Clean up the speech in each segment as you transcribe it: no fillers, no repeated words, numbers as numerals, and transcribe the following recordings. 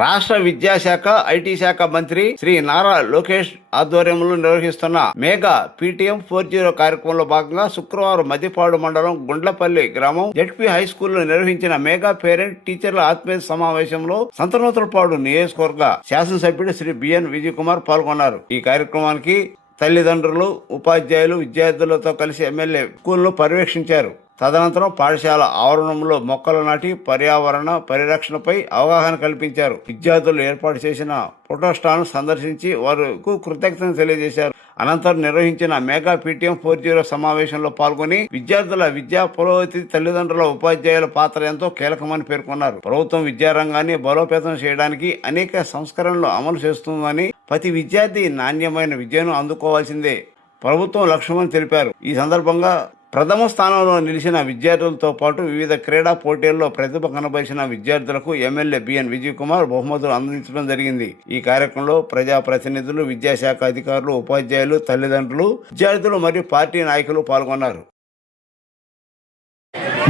రాష్ట్ర విద్యాశాఖ ఐటీ శాఖ మంత్రి శ్రీ నారా లోకేష్ ఆధ్వర్యంలో నిర్వహిస్తున్న మెగా పీటీఎం 40 కార్యక్రమంలో భాగంగా శుక్రవారం మద్దిపాడు మండలం గుండ్లపల్లి గ్రామం జెడ్పీ హై స్కూల్లో నిర్వహించిన మెగా పేరెంట్ టీచర్ల ఆత్మీయ సమావేశంలో సంతనూతలపాడు నియోజకవర్గ శాసనసభ్యుడు శ్రీ బిఎన్ విజయ్ కుమార్ పాల్గొన్నారు. ఈ కార్యక్రమానికి తల్లిదండ్రులు, ఉపాధ్యాయులు, విద్యార్థులతో కలిసి ఎమ్మెల్యే స్కూల్ను పర్యవేక్షించారు. తదనంతరం పాఠశాల ఆవరణంలో మొక్కలు నాటి పర్యావరణ పరిరక్షణపై అవగాహన కల్పించారు. విద్యార్థులు ఏర్పాటు చేసిన ఫోటోస్టాల్ను సందర్శించి వారికి కృతజ్ఞతలు తెలియజేశారు. అనంతరం నిర్వహించిన మెగా పీటీఎం 40 సమావేశంలో పాల్గొని విద్యార్థుల విద్యా పురోగతి, తల్లిదండ్రుల, ఉపాధ్యాయుల పాత్ర ఎంతో కీలకమని పేర్కొన్నారు. ప్రభుత్వం విద్యారంగాన్ని బలోపేతం చేయడానికి అనేక సంస్కరణలు అమలు చేస్తుందని, ప్రతి విద్యార్థి నాణ్యమైన విద్యను అందుకోవాల్సిందే ప్రభుత్వం లక్ష్యమని తెలిపారు. ఈ సందర్భంగా ప్రథమ స్థానంలో నిలిచిన విద్యార్థులతో పాటు వివిధ క్రీడా పోటీల్లో ప్రతిభ కనబరిచిన విద్యార్థులకు ఎమ్మెల్యే బిఎన్ విజయ్ కుమార్ బహుమతులు అందించడం జరిగింది. ఈ కార్యక్రమంలో ప్రజాప్రతినిధులు, విద్యాశాఖ అధికారులు, ఉపాధ్యాయులు, తల్లిదండ్రులు, విద్యార్థులు మరియు పార్టీ నాయకులు పాల్గొన్నారు.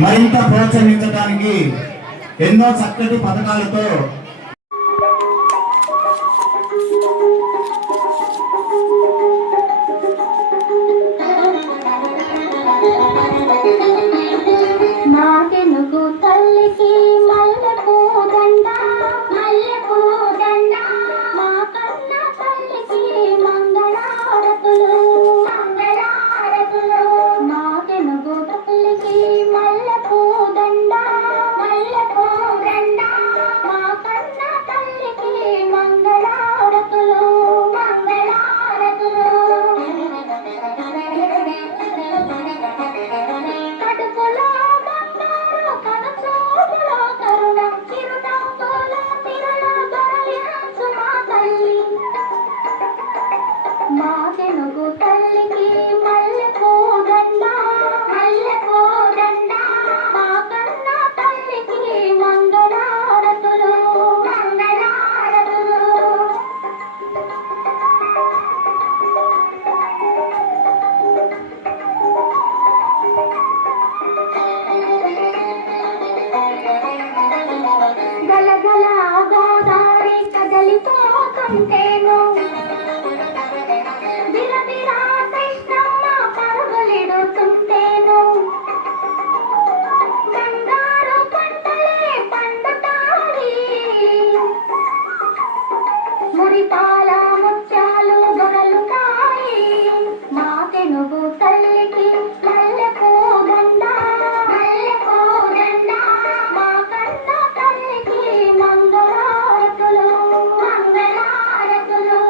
మరింత ప్రోత్సహించడానికి ఎన్నో చక్కటి పథకాలతో నాకెనుగు తల్లికి మల్లెపూ దండ, మల్లెపూ దండ, మా కన్న తల్లికి మంగళారతులు, మంగళారతులు. నాకెనుగు తల్లికి మల్లెపూ దండ, మల్లెపూ దండ, మా కన్న తల్లికి మంగళారతులు, మంగళారతులు. కడుపులో మాకెనుగు తల్లికి మల్లెపూ దండ, మల్లెపూ దండ, మా కన్న తల్లికి మంగళారతులు, మంగళారతులు. గలగల గోదావరి కదలిపోతుంటేను, బిరబిరా కృష్ణమ్మ పరుగులిడుతుంటేను, బంగారు పంటలే పండుతాయి, మురిపాల ముత్యాలు దొరలుతాయి. మా తెనుగు తల్లికి మల్లెపూ దండ, మల్లెపూ దండ, మా కన్న తల్లికి మంగళారతులు, మంగళారతులు.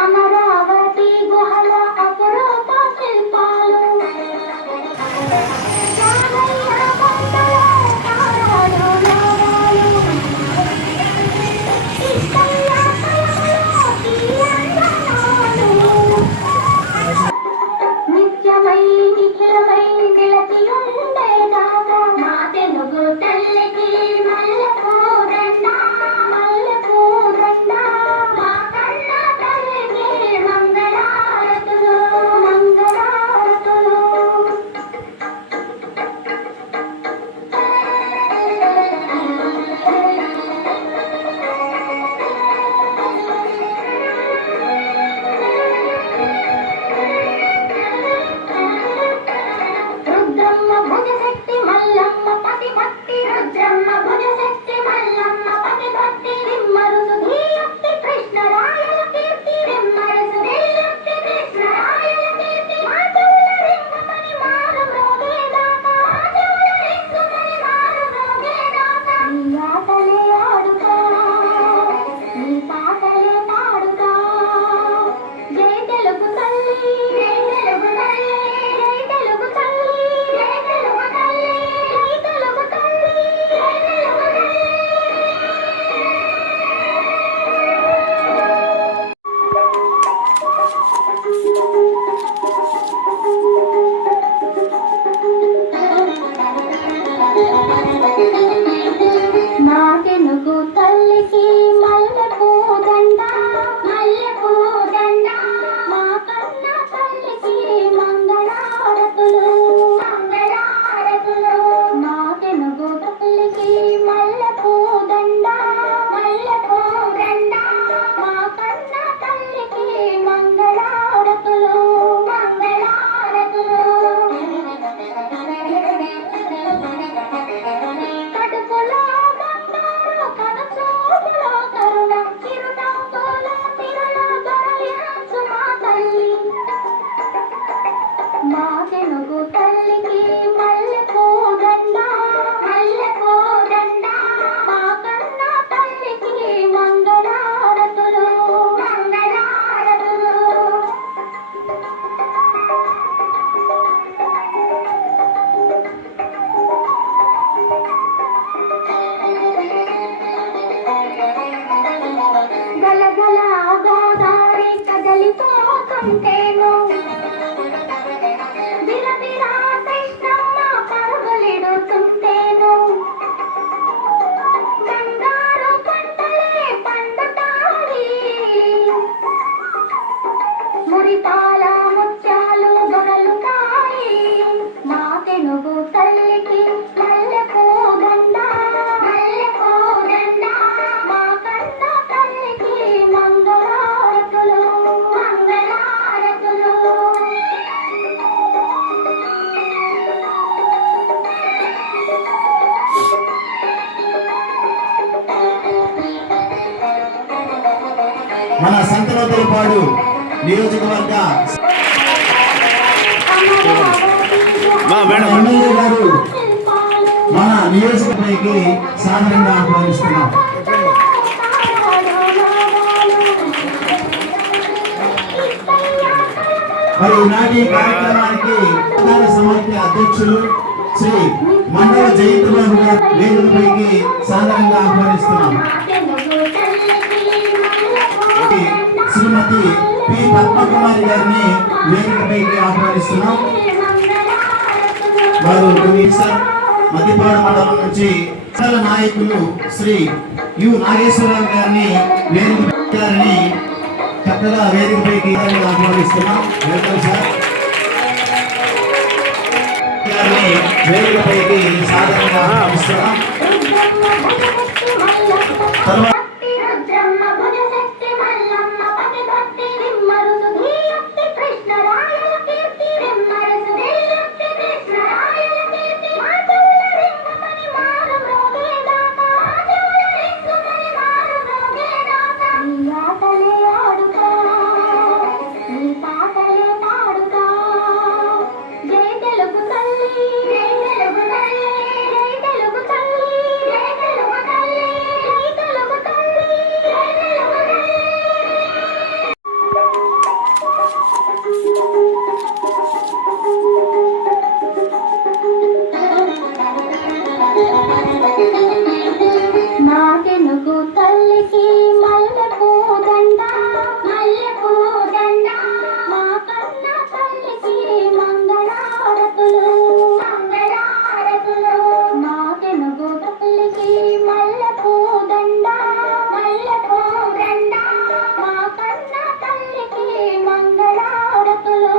అమరావతి గుహల అపురూప శిల్పాలు, రామయ్య కొండల తారాడు నారాలు, ఇక్కయ్య కళలో తీయందనాలు, నిత్యమై నిఖిలమై నిలచియుండేదాకా మా తెలుగు తల్లికి మల్లెపూ దండ, మల్లెపూ దండ, మా కన్న తల్లికి మంగళారతులు, మంగళారతులు. రుద్రమ్మ భుజశక్తి మల్లమ్మ పతి భక్తి, రుద్రమ్మ భుజశక్తి మల్లమ్మ పతి భక్తి, రిమ్మరుసు ధీయుక్తి కృష్ణరాయల కీర్తి, రిమ్మరుసు ధీయుక్తి కృష్ణరాయల కీర్తి. మా చెవుల రింగుమని మారు మ్రోగేదాకా, మా చెవుల రింగుమని మారు మ్రోగేదాకా, నీ ఆటలే ఆడుతా, నీ పాటలే పాడుతా. జై తెలుగు తల్లి, జై తెలుగు తల్లి, జై తెలుగు తల్లి, జై తెలుగు తల్లి, జై తెలుగు తల్లి, జై తెలుగు తల్లి. నాకెనుగు తల్లి పరుగులిడుతుంటేను బిరబిరా కృష్ణమ్మ పరుగులిడుతుంటేను బంగారు పంటలే పండుతాయి మురిపాల ముత్యాలు దొరలుతాయి మా తెనుగు తల్లికి మల్లెపూ దండ మా కన్న తల్లికి మంగళారతులు మంగళారతులు మన సంతనోదయపాడు నియోజకవర్గ మేడం ఎమ్మెల్యే గారు మన నియోజకవర్గానికి సాధారణంగా ఆహ్వానిస్తున్నాం. మరి ఈనాటి కార్యక్రమానికి ప్రధాన సమాఖ్య అధ్యక్షులు శ్రీ మండల జయంతి బాబు గారు వేదికపైకి సాధారణంగా ఆహ్వానిస్తున్నాం. శ్రీమతి పి పద్మకుమారి గారిని వేదికపైకి ఆహ్వానిస్తున్నాం. వారు మధ్యపాడు మండలం నుంచి మండల నాయకులు శ్రీ యు నాగేశ్వరరావు గారిని గారిని చక్కగా వేదికపైకి ఆహ్వానిస్తున్నాం. Welcome sir. గారిని వేదికపైకి సాధారణంగా ఆహ్వానిస్తున్నాం. తర్వాత రుద్రమ్మ భుజశక్తి మల్లమ్మ పతిభక్తి విమ్మరుసు ధీయుక్తి కృష్ణరాయల కీర్తి విమ్మరుసు ధీయుక్తి కృష్ణరాయల కీర్తి మాధవుల రింగుమని మారు మ్రోగేదాకా మాధవుల రింగుమని మారు మ్రోగేదాకా నీ ఆటలే ఆడుతా నీ పాటలే పాడుతా జై తెలుగు తల్లి జై తెలుగు తల్లి జై తెలుగు తల్లి జై తెలుగు తల్లి జై తెలుగు తల్లి జై తెలుగు తల్లి నా తెనుగు తల్లికి మల్లెపూ దండ మల్లెపూ దండ మా కన్న తల్లికి మంగళారతులు మంగళారతులు మా తెనుగు తల్లికి మల్లెపూ దండ మల్లెపూ దండ మా కన్న తల్లికి మంగళారతులు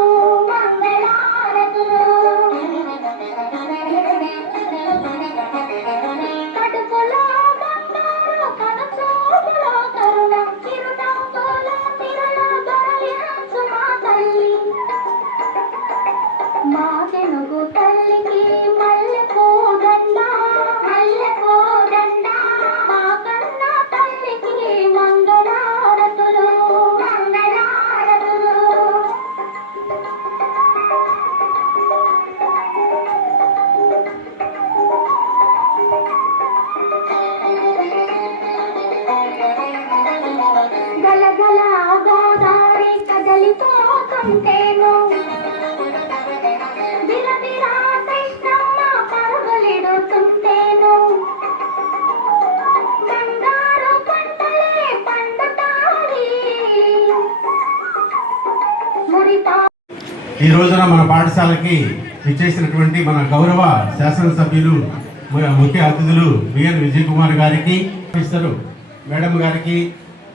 మంగళారతులు కడుపులో బంగారు కనుచూపులో కరుణ చిరునవ్వులో తిరుల దొరలించు మా తల్లి మా తెనుగు తల్లికి మల్లెపూ దండ మల్లెపూ దండ మా కన్న తల్లికి మంగళారతులు మంగళారతులు గలగల గోదావరి కదలిపోతుంటేను బిరబిరా కృష్ణమ్మ పరుగులిడుతుంటేను బంగారు పంటలే పండుతాయి మురిపా ఈ రోజున మన పాఠశాలకి విచ్చేసినటువంటి మన గౌరవ శాసనసభ్యులు ముఖ్య అతిథులు బిఎన్ విజయ్ కుమార్ గారికి ఇస్తారు మేడం గారికి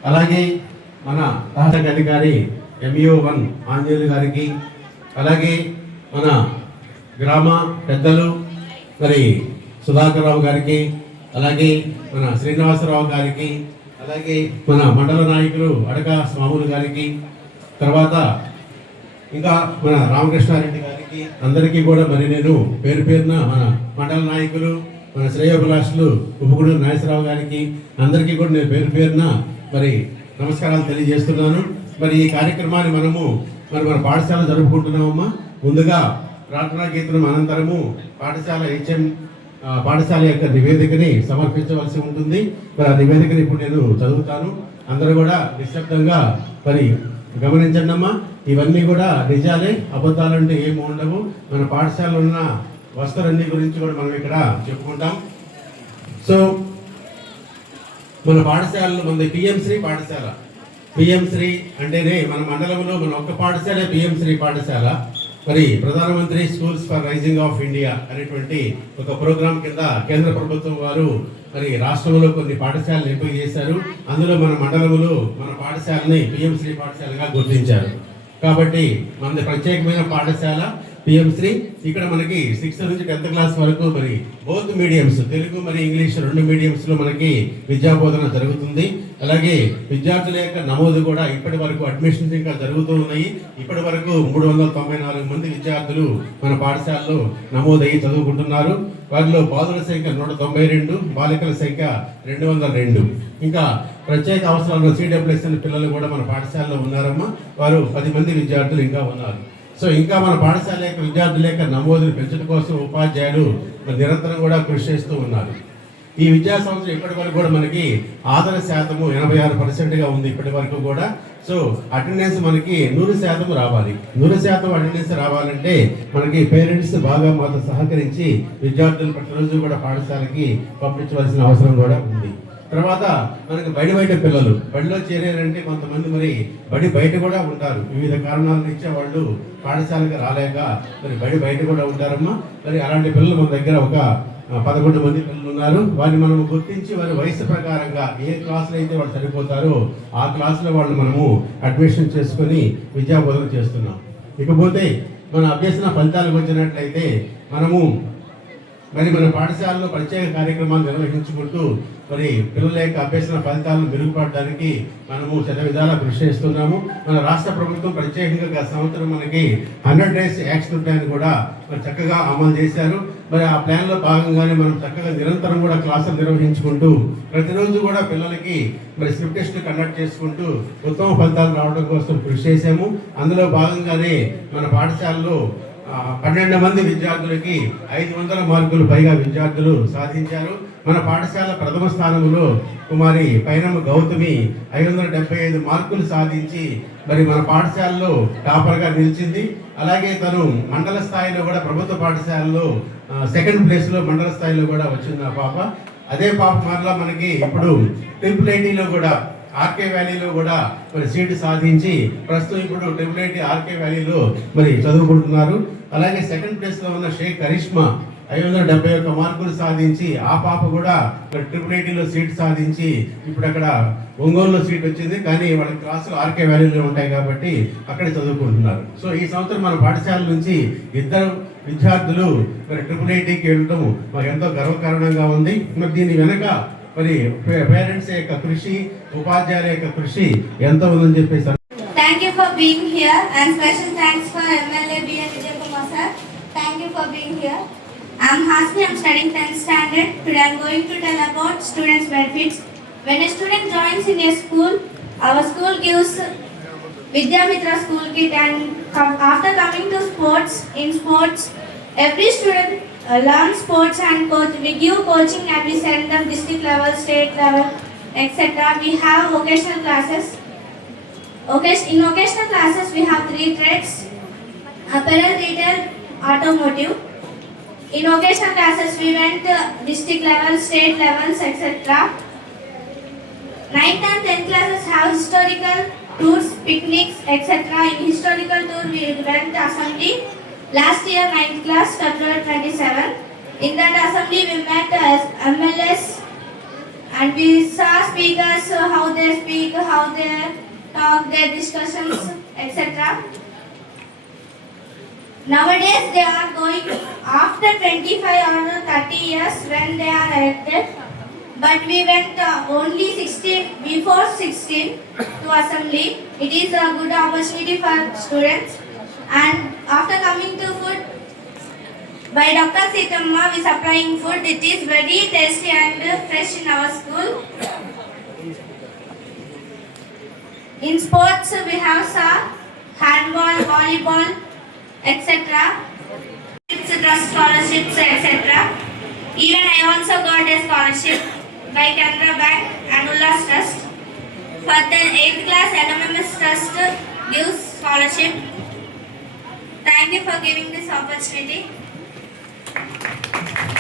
అలాగే మన తహసీల్ అధికారి MO1 ఆంజనేయులు గారికి అలాగే మన గ్రామ పెద్దలు మరి సుధాకర్ రావు గారికి అలాగే మన శ్రీనివాసరావు గారికి అలాగే మన మండల నాయకులు అడక స్వాములు గారికి తర్వాత ఇంకా మన రామకృష్ణారెడ్డి గారికి అందరికీ కూడా మరి నేను పేరు పేరున మన మండల నాయకులు మన శ్రేయోభిలాషులు ఉపగుడు నాగేశ్వరరావు గారికి అందరికీ కూడా నేను పేరు పేరున మరి నమస్కారాలు తెలియజేస్తున్నాను. మరి ఈ కార్యక్రమాన్ని మనము మన పాఠశాల జరుపుకుంటున్నామమ్మా. ముందుగా ప్రార్థనా గీతం అనంతరము పాఠశాల HM పాఠశాల యొక్క నివేదికని సమర్పించవలసి ఉంటుంది. మరి ఆ నివేదికని ఇప్పుడు నేను చదువుతాను. అందరూ కూడా నిశ్శబ్దంగా మరి గమనించండి అమ్మా. ఇవన్నీ కూడా నిజాలే, అబద్ధాలంటే ఏమి ఉండవు. మన పాఠశాలలో ఉన్న వస్తువులన్నీ గురించి కూడా మనం ఇక్కడ చెప్పుకుంటాం. సో మన పాఠశాలలో మన PMశ్రీ పాఠశాల పిఎం శ్రీ అంటేనే మన మండలంలో మన ఒక్క పాఠశాల పిఎం శ్రీ పాఠశాల. మరి ప్రధానమంత్రి schools for rising of India అనేటువంటి ఒక ప్రోగ్రాం కింద కేంద్ర ప్రభుత్వం వారు మరి రాష్ట్రంలో కొన్ని పాఠశాలలు ఎంపిక చేశారు. అందులో మన మండలంలో మన పాఠశాలని పిఎం శ్రీ పాఠశాలగా గుర్తించారు. కాబట్టి మనది ప్రత్యేకమైన పాఠశాల పిఎం శ్రీ. ఇక్కడ మనకి 6th నుంచి 10th క్లాస్ వరకు మరి బోత్ మీడియంస్, తెలుగు మరి ఇంగ్లీష్ 2 మీడియంస్లో మనకి విద్యా బోధన జరుగుతుంది. అలాగే విద్యార్థుల యొక్క నమోదు కూడా ఇప్పటి వరకు అడ్మిషన్స్ ఇంకా జరుగుతూ ఉన్నాయి. ఇప్పటి వరకు 394 మంది విద్యార్థులు మన పాఠశాలలో నమోదయ్యి చదువుకుంటున్నారు. వారిలో బాలుల సంఖ్య 192, బాలికల సంఖ్య 202. ఇంకా ప్రత్యేక అవసరాలు CWSN పిల్లలు కూడా మన పాఠశాలలో ఉన్నారమ్మా. వారు 10 మంది విద్యార్థులు ఇంకా ఉన్నారు. సో ఇంకా మన పాఠశాల యొక్క విద్యార్థుల యొక్క నమోదును పెంచడం కోసం ఉపాధ్యాయులు నిరంతరం కూడా కృషి చేస్తూ ఉన్నారు. ఈ విద్యా సంవత్సరం ఇప్పటి వరకు కూడా మనకి ఆదర శాతము 86%గా ఉంది ఇప్పటి వరకు కూడా. సో అటెండెన్స్ మనకి 100% రావాలి. 100% అటెండెన్స్ రావాలంటే మనకి పేరెంట్స్ బాగా మాతో సహకరించి విద్యార్థులు ప్రతిరోజు కూడా పాఠశాలకి పంపించవలసిన అవసరం కూడా ఉంది. తర్వాత మనకి బయట పిల్లలు బడిలో చేరారంటే కొంతమంది మరి బడి బయట కూడా ఉంటారు. వివిధ కారణాల నుంచి వాళ్ళు పాఠశాలకు రాలేక మరి బయట కూడా ఉంటారమ్మా. మరి అలాంటి పిల్లలు మన దగ్గర ఒక 11 మంది పిల్లలు ఉన్నారు. వారిని మనం గుర్తించి వారి వయసు ప్రకారంగా ఏ క్లాసులో అయితే వాళ్ళు సరిపోతారో ఆ క్లాసులో వాళ్ళు మనము అడ్మిషన్ చేసుకొని విద్యా బోధన చేస్తున్నాం. ఇకపోతే మన అభ్యసన ఫలితాలకు వచ్చినట్లయితే మనము మన పాఠశాలలో ప్రత్యేక కార్యక్రమాలు నిర్వహించుకుంటూ మరి పిల్లల యొక్క అభ్యసన ఫలితాలను మెరుగుపడడానికి మనము విధాలా కృషి చేస్తున్నాము. మన రాష్ట్ర ప్రభుత్వం ప్రత్యేకంగా గత సంవత్సరం మనకి 100 days యాక్షన్ ప్లాన్ కూడా మరి చక్కగా అమలు చేశారు. మరి ఆ ప్లాన్లో భాగంగానే మనం చక్కగా నిరంతరం కూడా క్లాసులు నిర్వహించుకుంటూ ప్రతిరోజు కూడా పిల్లలకి మరి స్లిప్ టెస్ట్ కండక్ట్ చేసుకుంటూ ఉత్తమ ఫలితాలు రావడం కోసం కృషి చేశాము. అందులో భాగంగానే మన పాఠశాలలో 12 మంది విద్యార్థులకి 500 మార్కులు పైగా విద్యార్థులు సాధించారు. మన పాఠశాల ప్రథమ స్థానంలో కుమారి పైనమ్మ గౌతమి 575 మార్కులు సాధించి మరి మన పాఠశాలలో టాపర్గా నిలిచింది. అలాగే తను మండల స్థాయిలో కూడా ప్రభుత్వ పాఠశాలలో 2nd ప్లేస్లో మండల స్థాయిలో కూడా వచ్చింది ఆ పాప. అదే పాప మరలా మనకి ఇప్పుడు IIITలో కూడా ఆర్కే వ్యాలీలో కూడా మరి సీటు సాధించి ప్రస్తుతం ఇప్పుడు IIIT ఆర్కే వ్యాలీలో మరి చదువుకుంటున్నారు. అలాగే 2nd ప్లేస్లో ఉన్న షేక్ కరిష్మా 571 మార్కులు సాధించి ఆ పాప కూడా మరి IIITలో సీట్ సాధించి ఇప్పుడు అక్కడ ఒంగోలులో సీట్ వచ్చింది. కానీ వాళ్ళ క్లాసులు ఆర్కే వ్యాలీలో ఉంటాయి కాబట్టి అక్కడ చదువుకుంటున్నారు. సో ఈ సంవత్సరం మన పాఠశాల నుంచి 2 విద్యార్థులు మరి IIITకి వెళ్ళడం మరి ఎంతో గర్వకారణంగా ఉంది. మరి దీని వెనక మరి పేరెంట్స్ యొక్క కృషి, ఉపాధ్యాయుల యొక్క కృషి ఎంతో ఉందని చెప్పేసి. Thank you for being here and special thanks for MLA B.N. Vijay Kumar sir. Thank you for being here. I'm Hasni, I'm studying 10th standard. Today I'm going to tell about students' benefits. When a student joins in a school, our school gives Vidya Mitra school kit, and after coming to sports, in sports, every student learn sports and coach. We give coaching and we send them district level, state level, etc. We have vocational classes. In vocational classes we have 3 trades: apparel, retail, automotive. In vocational classes we went district level, state levels, etc. 9th and 10th classes have historical tours, picnics, etc. In historical tour we went assembly. Last year 9th class, February 27. In that assembly we met MLAs and we saw speakers, how they speak, how they talk, their discussions, etc. Nowadays they are going after 25 or 30 years when they are elected. But we went only 16, before 16 to assembly. It is a good opportunity for students. And after coming to food, by Dr. Sitamma we supplying food. It is very tasty and fresh in our school. In sports we have handball, volleyball, etc. Trust scholarships, etc. Even I also got a scholarship by Canara Bank and Ullas Trust. For the 8th class, LMMS Trust gives scholarship. Thank you for giving this opportunity.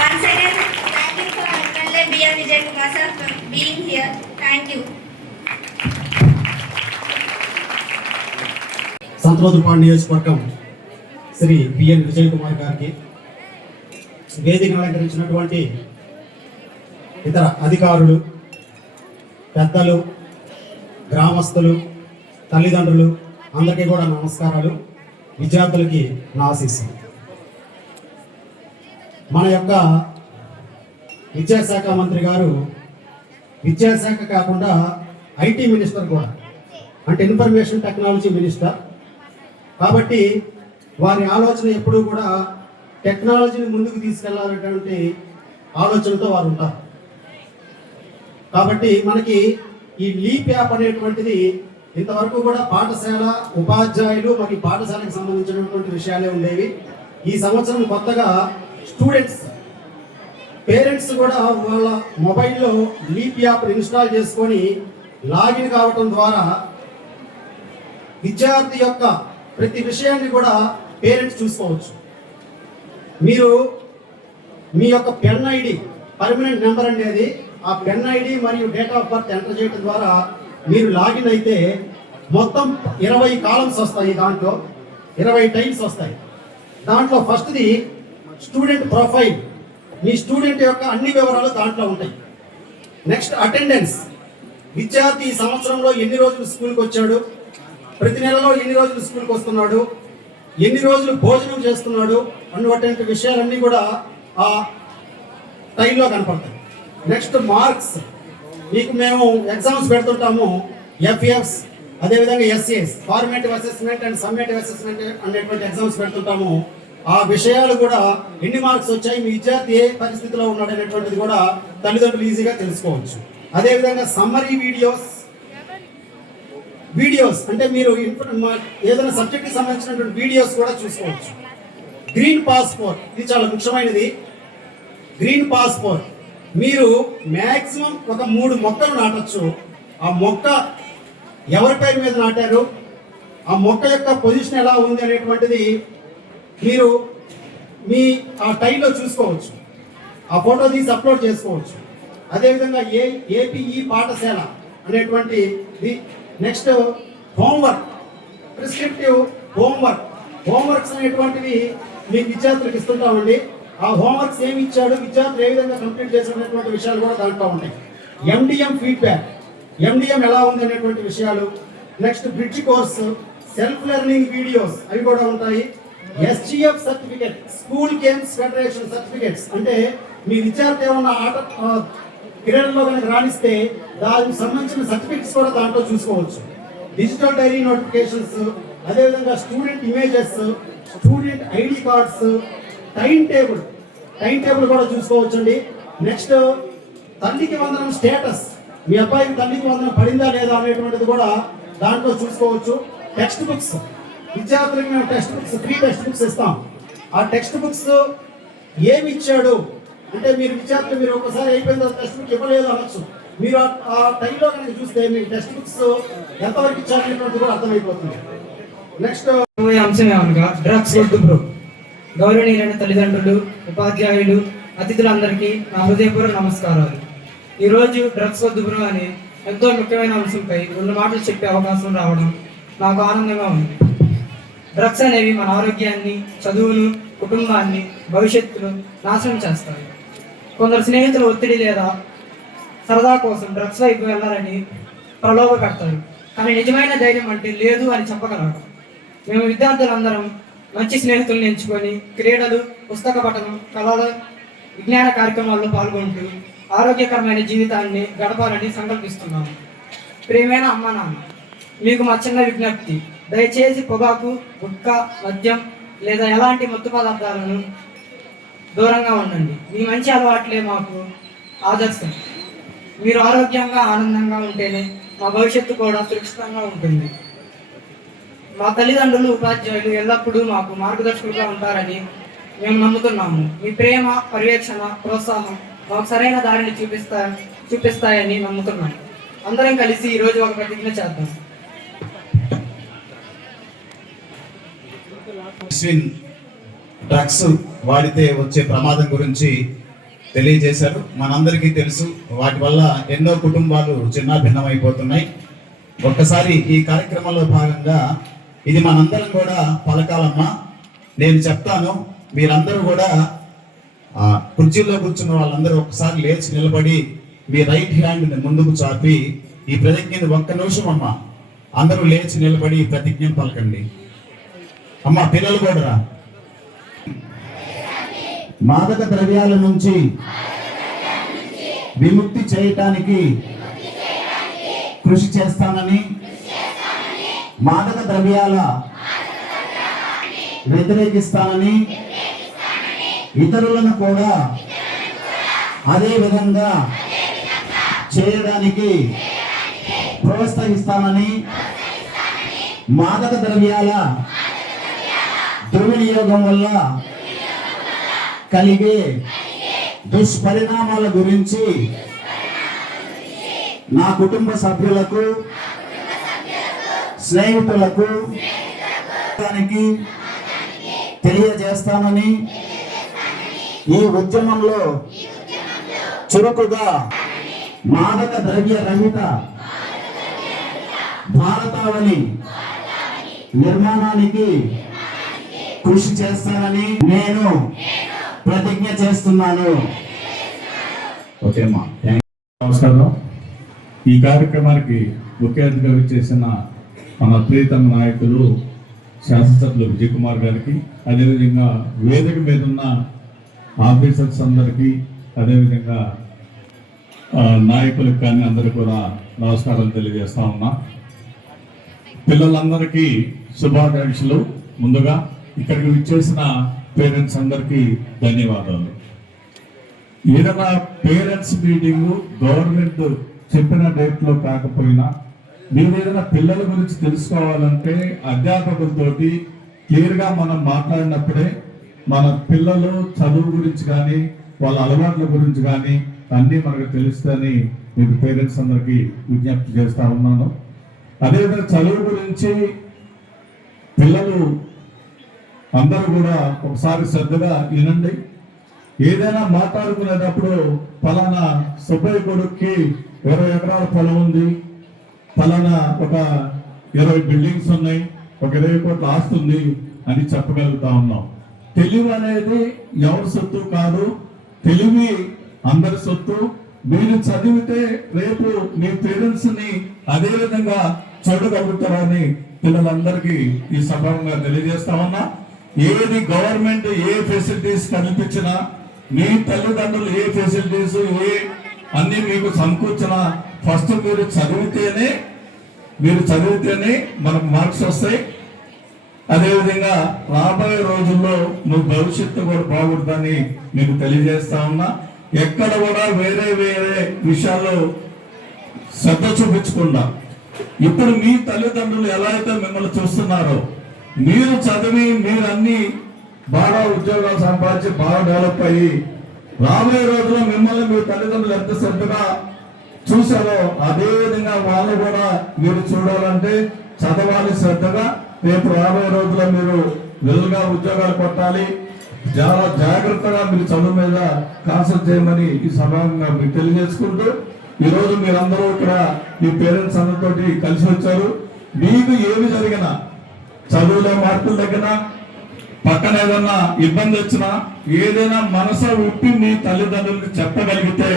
Once again, thank you for MLA B.N. Vijay Kumar sir for being here. Thank you. సంతరోజుపాడు నియోజకవర్గం Shri B N Vijay Kumar గారికి, వేదికను అలంకరించినటువంటి ఇతర అధికారులు, పెద్దలు, గ్రామస్తులు, తల్లిదండ్రులు అందరికీ కూడా నమస్కారాలు. విద్యార్థులకి నా ఆశీస్సులు. మన యొక్క విద్యాశాఖ మంత్రి గారు విద్యాశాఖ కాకుండా ఐటీ మినిస్టర్ కూడా, అంటే ఇన్ఫర్మేషన్ టెక్నాలజీ మినిస్టర్. కాబట్టి వారి ఆలోచన ఎప్పుడూ కూడా టెక్నాలజీని ముందుకు తీసుకెళ్లాలనేటువంటి ఆలోచనతో వారు ఉంటారు. కాబట్టి మనకి ఈ లీప్ యాప్ అనేటువంటిది ఇంతవరకు కూడా పాఠశాల ఉపాధ్యాయులు మరియు పాఠశాలకు సంబంధించినటువంటి విషయాలే ఉండేవి. ఈ సంవత్సరం కొత్తగా స్టూడెంట్స్, పేరెంట్స్ కూడా వాళ్ళ మొబైల్లో లీప్ యాప్ ఇన్స్టాల్ చేసుకొని లాగిన్ కావటం ద్వారా విద్యార్థి యొక్క ప్రతి విషయాన్ని కూడా పేరెంట్స్ చూసుకోవచ్చు. మీరు మీ యొక్క పెన్ ఐడి, పర్మనెంట్ నెంబర్ అనేది, ఆ పెన్ ఐడి మరియు డేట్ ఆఫ్ బర్త్ ఎంటర్ చేయడం ద్వారా మీరు లాగిన్ అయితే మొత్తం 20 కాలమ్స్ వస్తాయి. దాంట్లో 20 టైల్స్ వస్తాయి. దాంట్లో ఫస్ట్ది స్టూడెంట్ ప్రొఫైల్, మీ స్టూడెంట్ యొక్క అన్ని వివరాలు దాంట్లో ఉంటాయి. నెక్స్ట్ అటెండెన్స్, విద్యార్థి ఈ సంవత్సరంలో ఎన్ని రోజులు స్కూల్కి వచ్చాడు, ప్రతి నెలలో ఎన్ని రోజులు స్కూల్కి వస్తున్నాడు, ఎన్ని రోజులు భోజనం చేస్తున్నాడు అన్నటువంటి విషయాలన్నీ కూడా ఆ టైంలో కనపడతాయి. నెక్స్ట్ మార్క్స్, మీకు మేము ఎగ్జామ్స్ పెడుతుంటాము, ఎఫ్ఎఫ్స్, అదేవిధంగా essays, formative assessment and summative assessment అనేటువంటి ఎగ్జామ్స్ పెడుతుంటాము. ఆ విషయాలు కూడా ఎన్ని మార్క్స్ వచ్చాయి, మీ విద్యార్థి ఏ పరిస్థితిలో ఉన్నాడు అనేటువంటిది కూడా తల్లిదండ్రులు ఈజీగా తెలుసుకోవచ్చు. అదేవిధంగా సమ్మరీ వీడియోస్ అంటే మీరు ఏదైనా సబ్జెక్ట్కి సంబంధించినటువంటి వీడియోస్ కూడా చూసుకోవచ్చు. గ్రీన్ పాస్పోర్ట్, ఇది చాలా ముఖ్యమైనది. గ్రీన్ పాస్పోర్ట్, మీరు మ్యాక్సిమం ఒక 3 మొక్కలు నాటొచ్చు. ఆ మొక్క ఎవరి పేరు మీద నాటారు, ఆ మొక్క యొక్క పొజిషన్ ఎలా ఉంది అనేటువంటిది మీరు మీ ఆ టైంలో చూసుకోవచ్చు. ఆ ఫోటో తీసి అప్లోడ్ చేసుకోవచ్చు. అదేవిధంగా ఏపీఈ పాఠశాల అనేటువంటిది. నెక్స్ట్ హోంవర్క్, ప్రిస్క్రిప్టివ్ హోంవర్క్స్ అనేటువంటివి మీకు విద్యార్థులకు ఇస్తుంటామండి. ఆ హోంవర్క్స్ ఏమి ఇచ్చాడు, విద్యార్థులు ఏ విధంగా కంప్లీట్ చేసినటువంటి విషయాలు కూడా దాంట్లో ఉంటాయి. ఎండిఎం ఫీడ్బ్యాక్, ఎండిఎం ఎలా ఉంది అనేటువంటి విషయాలు. Next bridge course, self learning videos అవి కూడా ఉంటాయి. SGF certificate, school games federation certificates, అంటే మీ విద్యార్థి ఏమన్నా ఆట క్రీడల్లో కనుక రాణిస్తే దానికి సంబంధించిన సర్టిఫికేట్స్ కూడా దాంట్లో చూసుకోవచ్చు. డిజిటల్ డైరీ నోటిఫికేషన్స్, అదేవిధంగా student images, student ID cards, time table కూడా చూసుకోవచ్చు అండి. నెక్స్ట్ తల్లికి వందనం స్టేటస్, మీ అబ్బాయికి తల్లికి వందనం పడిందా లేదా అనేటువంటిది కూడా దాంట్లో చూసుకోవచ్చు. టెక్స్ట్ బుక్స్, విద్యార్థులకు మేము text books, free text books ఇస్తాం. ఆ టెక్స్ట్ బుక్స్ ఏమి ఇచ్చాడు అంటే మీరు విద్యార్థులు మీరు ఒకసారి అయిపోయిన తర్వాత టెక్స్ట్ బుక్ ఇవ్వలేదు అనొచ్చు. మీరు ఆ టైంలో కనుక చూస్తే మీకు టెక్స్ట్ బుక్స్ ఎంతవరకు ఇచ్చారనేటువంటిది కూడా అర్థమైపోతుంది. నెక్స్ట్ అంశం ఏమనగా డ్రగ్స్ వద్దు బ్రో. గౌరవనీయులైన తల్లిదండ్రులు, ఉపాధ్యాయులు, అతిథులందరికీ నా హృదయపూర్వక నమస్కారాలు. ఈరోజు డ్రగ్స్ వద్దు బ్రో అని ఎంతో ముఖ్యమైన అంశంపై 2 మాటలు చెప్పే అవకాశం రావడం నాకు ఆనందంగా ఉంది. డ్రగ్స్ అనేవి మన ఆరోగ్యాన్ని, చదువును, కుటుంబాన్ని, భవిష్యత్తును నాశనం చేస్తాయి. కొందరు స్నేహితులు ఒత్తిడి లేదా సరదా కోసం డ్రగ్స్ వైపు వెళ్ళాలని ప్రలోభ పెడతారు. కానీ నిజమైన ధైర్యం అంటే లేదు అని చెప్పగలరు. మేము విద్యార్థులందరం మంచి స్నేహితులను ఎంచుకొని క్రీడలు, పుస్తక పఠనం, కళలు, విజ్ఞాన కార్యక్రమాల్లో పాల్గొంటూ ఆరోగ్యకరమైన జీవితాన్ని గడపాలని సంకల్పిస్తున్నాము. ప్రియమైన అమ్మ నాన్న, మీకు మా చిన్న విజ్ఞప్తి, దయచేసి పొగాకు, గుట్కా, మద్యం లేదా ఎలాంటి మత్తు పదార్థాలను దూరంగా ఉండండి. మీ మంచి అలవాట్లే మాకు ఆదర్శం. మీరు ఆరోగ్యంగా, ఆనందంగా ఉంటేనే మా భవిష్యత్తు కూడా సురక్షితంగా ఉంటుంది. మా తల్లిదండ్రులు, ఉపాధ్యాయులు ఎల్లప్పుడూ మాకు మార్గదర్శకులుగా ఉంటారని మేము నమ్ముతున్నాము. మీ ప్రేమ, పర్యవేక్షణ, ప్రోత్సాహం మాకు సరైన దారిని చూపిస్తాయని నమ్ముతున్నాము. అందరం కలిసి ఈరోజు ఒక ప్రతిజ్ఞ చేద్దాం. డ్రగ్స్ వాడితే వచ్చే ప్రమాదం గురించి తెలియజేశారు. మనందరికీ తెలుసు, వాటి వల్ల ఎన్నో కుటుంబాలు చిన్న భిన్నమైపోతున్నాయి. ఒక్కసారి ఈ కార్యక్రమంలో భాగంగా ఇది మనందరం కూడా పలకాలమ్మా. నేను చెప్తాను, మీరందరూ కూడా కుర్చీలో కూర్చున్న వాళ్ళందరూ ఒకసారి లేచి నిలబడి మీ రైట్ హ్యాండ్ ముందుకు చాపి ఈ ప్రతిజ్ఞని ఒక్క నిమిషం అమ్మా అందరూ లేచి నిలబడి ఈ ప్రతిజ్ఞ పలకండి. అమ్మా పిల్లలు కూడా రా. మాదక ద్రవ్యాల నుంచి విముక్తి చేయటానికి కృషి చేస్తానని, మాదక ద్రవ్యాల వ్యతిరేకిస్తానని, ఇతరులను కూడా అదే విధంగా చేయడానికి ప్రోత్సహిస్తానని, మాదక ద్రవ్యాల దుర్వినియోగం వల్ల కలిగే దుష్పరిణామాల గురించి నా కుటుంబ సభ్యులకు, స్నేహితులకు తెలియజేస్తానని, ఈ ఉద్యమంలో చురుకుగా మాదక ద్రవ్య రహిత భారతావని నిర్మాణానికి కృషి చేస్తానని నేను ప్రతిజ్ఞ చేస్తున్నాను. ఓకేమ్మా. నమస్కారం. ఈ కార్యక్రమానికి ముఖ్య అతిథిగా చేసిన మన ప్రియతమ నాయకులు శాసనసభ్యులు విజయ్ కుమార్ గారికి, అదేవిధంగా వేదిక మీద ఉన్న ఆఫీసర్స్ అందరికీ, అదేవిధంగా నాయకులకు కానీ అందరికీ కూడా నమస్కారాలు తెలియజేస్తా ఉన్నా. పిల్లలందరికీ శుభాకాంక్షలు. ముందుగా ఇక్కడికి విచ్చేసిన పేరెంట్స్ అందరికీ ధన్యవాదాలు. ఏదైనా పేరెంట్స్ మీటింగ్ గవర్నమెంట్ చెప్పిన డేట్లో కాకపోయినా మీరు ఏదైనా పిల్లల గురించి తెలుసుకోవాలంటే అధ్యాపకులతోటి క్లియర్గా మనం మాట్లాడినప్పుడే మన పిల్లలు చదువు గురించి కానీ వాళ్ళ అలవాట్ల గురించి కానీ అన్నీ మనకు తెలుస్తుందని మీకు పేరెంట్స్ అందరికీ విజ్ఞప్తి చేస్తా ఉన్నాను. అదేవిధంగా చదువు గురించి పిల్లలు అందరూ కూడా ఒకసారి శ్రద్ధగా వినండి. ఏదైనా మాట్లాడుకునేటప్పుడు ఫలానా సుబ్బయ్య కొడుక్కి 20 ఎకరాల పొలం ఉంది, ఫలానా ఒక 20 బిల్డింగ్స్ ఉన్నాయి, ఒక 20 కోట్ల ఆస్తి ఉంది అని చెప్పగలుగుతా ఉన్నాం. తెలివి అనేది ఎవరి సొత్తు కాదు, తెలివి అందరి సొత్తు. మీరు చదివితే రేపు మీ పేరెంట్స్ ని అదే విధంగా చూడగలుగుతారని పిల్లలందరికీ ఈ సభంగా తెలియజేస్తా ఉన్నా. ఏది గవర్నమెంట్ ఏ ఫెసిలిటీస్ కల్పించినా, మీ తల్లిదండ్రులు ఏ ఫెసిలిటీస్ అన్ని మీకు సమకూర్చినా ఫస్ట్ మీరు చదివితేనే మనకు మార్క్స్ వస్తాయి. అదేవిధంగా రాబోయే రోజుల్లో నువ్వు భవిష్యత్తు కూడా బాగుంటుందని మీకు తెలియజేస్తా ఉన్నా. ఎక్కడ కూడా వేరే విషయాల్లో శ్రద్ధ చూపించకుండా ఇప్పుడు మీ తల్లిదండ్రులు ఎలా అయితే మిమ్మల్ని చూస్తున్నారో, మీరు చదివి మీరు అన్ని బాగా ఉద్యోగాలు సంపాదించి బాగా డెవలప్ అయ్యి రాబోయే రోజుల్లో మిమ్మల్ని మీ తల్లిదండ్రులు ఎంత శ్రద్ధగా చూశారో అదే విధంగా వాళ్ళు కూడా మీరు చూడాలంటే చదవాలి శ్రద్ధగా. రేపు రాబోయే రోజుల్లో మీరు వెలుగా ఉద్యోగాలు కొట్టాలి. చాలా జాగ్రత్తగా మీరు చదువు మీద కాన్సన్ట్రేట్ చేయమని ఈ సభంగా మీకు తెలియజేసుకుంటూ, ఈరోజు మీరందరూ ఇక్కడ మీ పేరెంట్స్ అందరితోటి కలిసి వచ్చారు. మీకు ఏమి జరిగినా, చదువులో మార్పులు తగ్గినా, పక్కన ఏదన్నా ఇబ్బంది వచ్చినా, ఏదైనా మనసు ఉప్పి మీ తల్లిదండ్రులకు చెప్పగలిగితే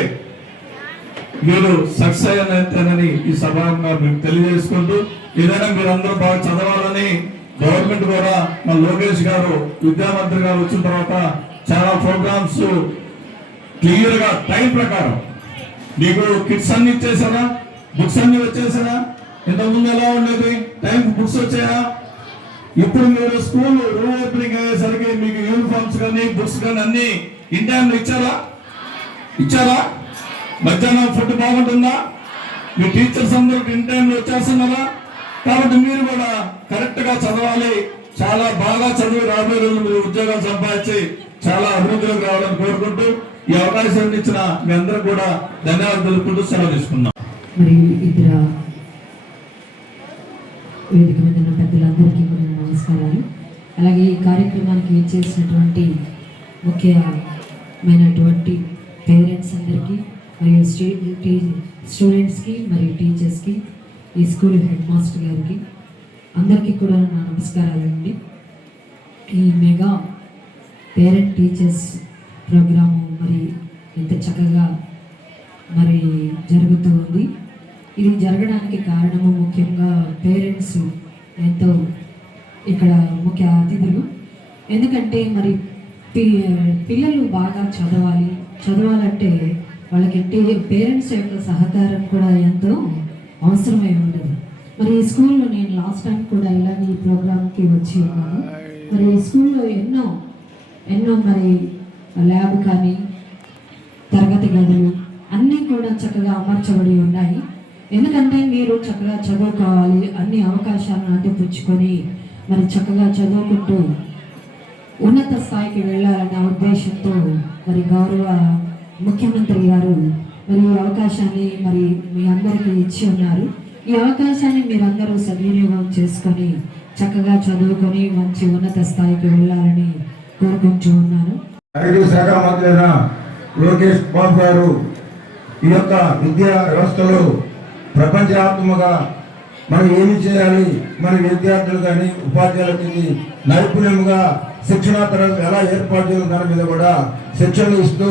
మీరు సక్సెస్ అయినని ఈ సభంగా మీకు తెలియజేసుకుంటూ, ఏదైనా మీరందరూ బాగా చదవాలని గవర్నమెంట్ కూడా మన లోకేష్ గారు విద్యామంత్రి గారు వచ్చిన తర్వాత చాలా ప్రోగ్రామ్స్ క్లియర్ గా టైం ప్రకారం మీకు కిట్స్ అన్ని ఇచ్చేసారా, బుక్స్ అన్ని వచ్చేసారా? ఇంతకుముందు ఎలా ఉండేది? టైం బుక్స్ వచ్చాయా? ఇప్పుడు మీరు స్కూల్ రూమ్ ఓపెనింగ్ అయ్యేసరికి మీకు యూనిఫామ్స్ కానీ బుక్స్ కానీ అన్ని ఇన్ టైంలో ఇచ్చారా? మధ్యాహ్నం ఫుడ్ బాగుంటుందా? మీ టీచర్స్ అందరూ ఇన్ టైంలో వచ్చేస్తున్నారా? కాబట్టి మీరు కూడా కరెక్ట్ గా చదవాలి. చాలా బాగా చదివి రాబోయే రోజులు మీరు ఉద్యోగాలు సంపాదించి చాలా అభివృద్ధిలోకి రావాలని కోరుకుంటూ ఈ అవకాశాన్ని ఇచ్చిన మీ అందరూ కూడా ధన్యవాదాలు తెలుపుకుంటూ సెలవు తీసుకున్నాం. మరియు ఇతర వేదిక మీద ఉన్న పెద్దలందరికీ కూడా నమస్కారాలు. అలాగే ఈ కార్యక్రమానికి చేసినటువంటి ముఖ్యమైనటువంటి పేరెంట్స్ అందరికీ, మరియు స్టూడెంట్స్కి మరియు టీచర్స్కి, ఈ స్కూల్ హెడ్ మాస్టర్ గారికి, అందరికీ కూడా నా నమస్కారాలండి. ఈ మెగా పేరెంట్ టీచర్స్ ప్రోగ్రాము మరి ఎంత చక్కగా మరి జరుగుతూ ఉంది. ఇది జరగడానికి కారణము ముఖ్యంగా పేరెంట్స్ ఎంతో ఇక్కడ ముఖ్య అతిథులు. ఎందుకంటే మరి పిల్లలు బాగా చదవాలంటే వాళ్ళకి పేరెంట్స్ యొక్క సహకారం కూడా ఎంతో అవసరమై ఉండదు. మరి ఈ స్కూల్లో నేను లాస్ట్ టైం కూడా ఇలాగే ఈ ప్రోగ్రామ్కి వచ్చి ఉన్నాను. మరి ఈ స్కూల్లో ఎన్నో మరి ల్యాబ్ కానీ తరగతి గదులు అన్నీ కూడా చక్కగా అమర్చబడి ఉన్నాయి. ఎందుకంటే మీరు చక్కగా చదువుకోవాలి, అన్ని అవకాశాలను అందిపుచ్చుకొని మరి చక్కగా చదువుకుంటూ ఉన్నత స్థాయికి వెళ్ళాలనే ఉద్దేశంతో మరి గౌరవ ముఖ్యమంత్రి గారు మరి ఈ అవకాశాన్ని మరి మీ అందరికీ ఇచ్చి ఉన్నారు. ఈ అవకాశాన్ని మీరందరూ సద్వినియోగం చేసుకొని చక్కగా చదువుకొని మంచి ఉన్నత స్థాయికి వెళ్ళాలని కోరుకుంటూ ఉన్నాను. ఐటీ శాఖ మంత్రి అయిన లోకేష్ బాబు గారు ఈ యొక్క విద్యా వ్యవస్థలో ప్రపంచవ్యాప్తంగా మనం ఏమి చేయాలి, మన విద్యార్థులు కానీ ఉపాధ్యాయులకి నైపుణ్యంగా శిక్షణ తరగతి ఎలా ఏర్పాటు చేయాలి దాని మీద కూడా శిక్షణలు ఇస్తూ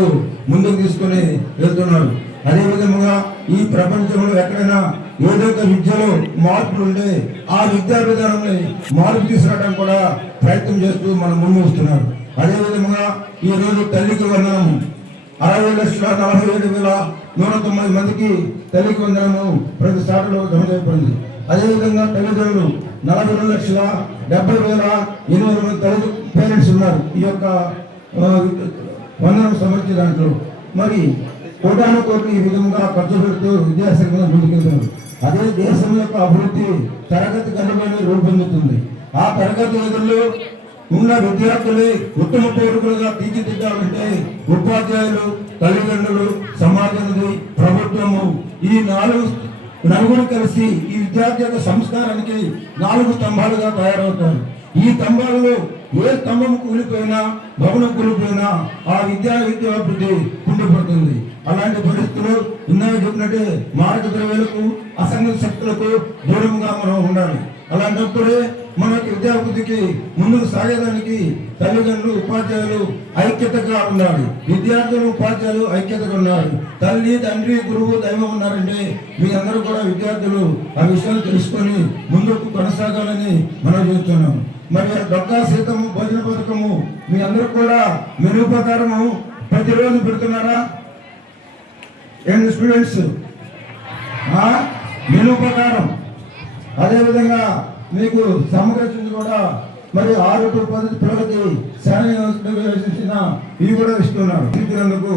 ముందుకు తీసుకుని వెళ్తున్నారు. అదేవిధంగా ఈ ప్రపంచంలో ఎక్కడైనా ఏదో ఒక విద్యలో మార్పులు ఉంటే ఆ విద్యా విధానాన్ని మార్పు తీసుకురావడానికి కూడా ప్రయత్నం చేస్తూ మనం ముందు వస్తున్నారు. అదేవిధంగా ఈ రోజు తల్లికి వందనము 60,47,109 మందికి తల్లికి వందనము ప్రతి సాటిలో జమ చేయబడింది. అదేవిధంగా తల్లిదండ్రులు 42,70,800 మంది తల్లి పేరెంట్స్ ఉన్నారు ఈ యొక్క వందనం సంబంధించిన దాంట్లో. మరి కోటాను కోట్లు ఈ విధంగా ఖర్చు పెడుతూ విద్యాశాఖ ముందుకెళ్తున్నారు. అదే దేశం యొక్క అభివృద్ధి తరగతి గదులను రూపొందుతుంది. ఆ తరగతి గదుల్లో ఉన్న విద్యార్థులు ఉత్తమ పౌరులుగా తీర్చిదిద్దాలంటే ఉపాధ్యాయులు, తల్లిదండ్రులు, సమాజానికి, ప్రభుత్వము ఈ నలుగురు కలిసి ఈ విద్యార్థి యొక్క సంస్కారానికి 4 స్తంభాలుగా తయారవుతారు. ఈ స్తంభాలలో ఏ స్తంభం కూలిపోయినా, భవనం కూలిపోయినా ఆ విద్యాభివృద్ధి కుండిపడుతుంది. అలాంటి పరిస్థితులు ఇందాక చెప్పినట్టే మారక ద్రవ్యాలకు, అసంఘటిత శక్తులకు దూరంగా మనం ఉండాలి. అలాంటప్పుడే మనకి విద్యాభివృద్ధికి ముందుకు సాగేదానికి తల్లిదండ్రులు, ఉపాధ్యాయులు ఐక్యతగా ఉండాలి. విద్యార్థులు, ఉపాధ్యాయులు ఐక్యతగా ఉండాలి. తల్లి, తండ్రి, గురువు, దైవం ఉన్నారంటే మీ అందరూ కూడా విద్యార్థులు ఆ విషయాలు తెలుసుకొని ముందుకు కొనసాగాలని మనం చూస్తున్నాం. మరి డొక్కా సీతము భోజన పథకము మీ అందరూ కూడా మెను ప్రకారము ప్రతిరోజు పెడుతున్నారా? ఏంటి స్టూడెంట్స్? మెను ప్రకారం అదేవిధంగా మీకు సమగ్రచించి కూడా మరి 6 to 10 పిల్లలకి శారీరక ఇవి కూడా ఇస్తున్నారు. ఇచ్చినందుకు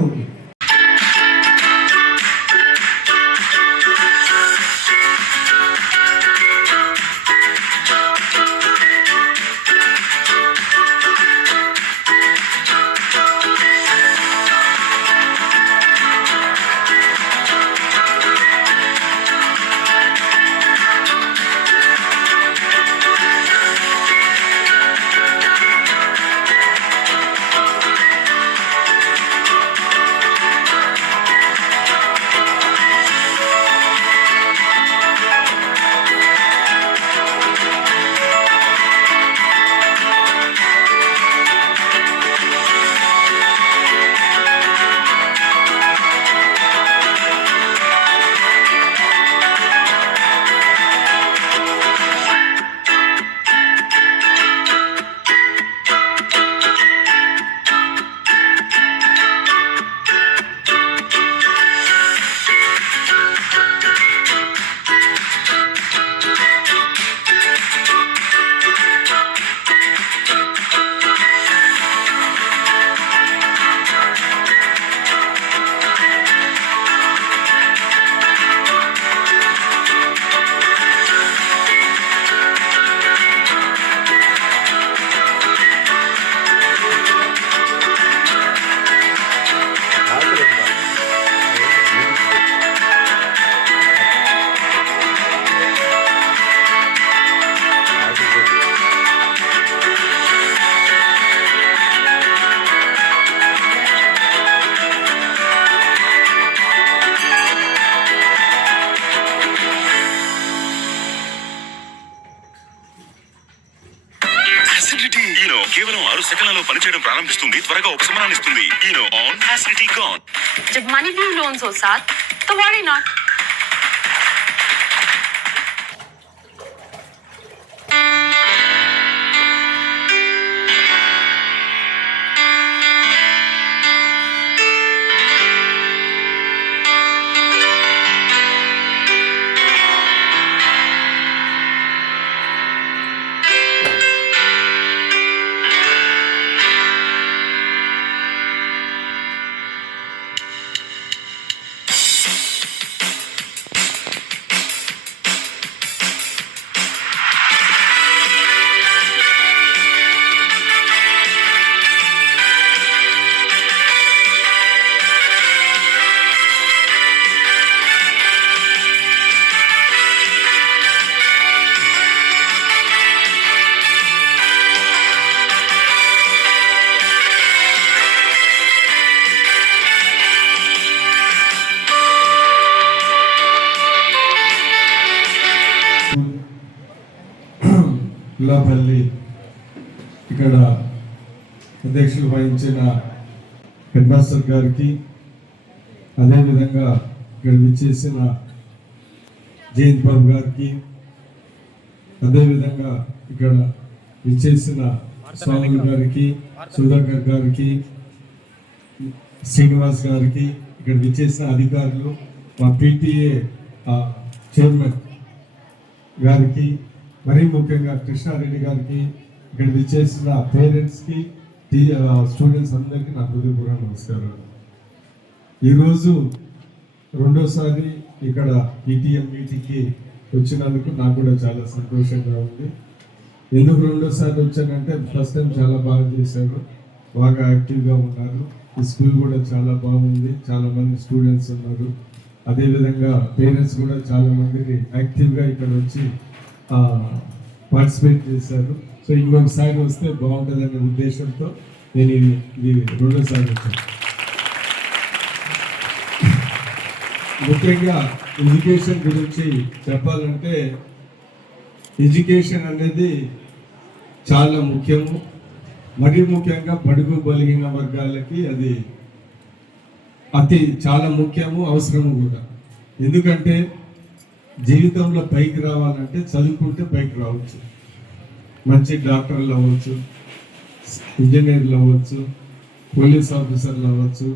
పనిచేయడం ప్రారంభిస్తుంది, త్వరగా ఉపశమనాన్ని ఇస్తుంది. Eno on acidity gone. जब मनी व्यू लोन्स हो साथ तो वरी नॉट. పిల్లపల్లి ఇక్కడ అధ్యక్షులు వహించిన హెడ్ మాస్టర్ గారికి, అదేవిధంగా ఇక్కడ విచ్చేసిన జయంత్ బాబు గారికి, అదేవిధంగా ఇక్కడ విచ్చేసిన స్వామి గారికి, సుధాకర్ గారికి, శ్రీనివాస్ గారికి, ఇక్కడ విచ్చేసిన అధికారులు, మా పిటిఏ చైర్మన్ గారికి, మరీ ముఖ్యంగా కృష్ణారెడ్డి గారికి, ఇక్కడ విచ్చేసిన పేరెంట్స్కి, స్టూడెంట్స్ అందరికీ నా హృదయపూర్వక నమస్కారాలు. ఈరోజు రెండోసారి ఇక్కడ పిటిఎం మీటింగ్కి వచ్చినందుకు నాకు కూడా చాలా సంతోషంగా ఉంది. ఎందుకు రెండోసారి వచ్చానంటే ఫస్ట్ టైం చాలా బాగా చేశారు, బాగా యాక్టివ్గా ఉన్నారు. ఈ స్కూల్ కూడా చాలా బాగుంది, చాలా మంది స్టూడెంట్స్ ఉన్నారు. అదేవిధంగా పేరెంట్స్ కూడా చాలా మందిని యాక్టివ్గా ఇక్కడ వచ్చి పార్టిసిపేట్ చేశారు. సో ఇంకొకసారి వస్తే బాగుంటుందనే ఉద్దేశంతో నేను ఇది రెండోసారి వచ్చాను. ముఖ్యంగా ఎడ్యుకేషన్ గురించి చెప్పాలంటే, ఎడ్యుకేషన్ అనేది చాలా ముఖ్యము. మరీ ముఖ్యంగా బడుగు బలిగిన వర్గాలకి అది చాలా ముఖ్యము, అవసరము కూడా. ఎందుకంటే జీవితంలో పైకి రావాలంటే చదువుకుంటే పైకి రావచ్చు. మంచి డాక్టర్లు అవ్వచ్చు, ఇంజనీర్లు అవ్వచ్చు, పోలీస్ ఆఫీసర్లు అవ్వచ్చు,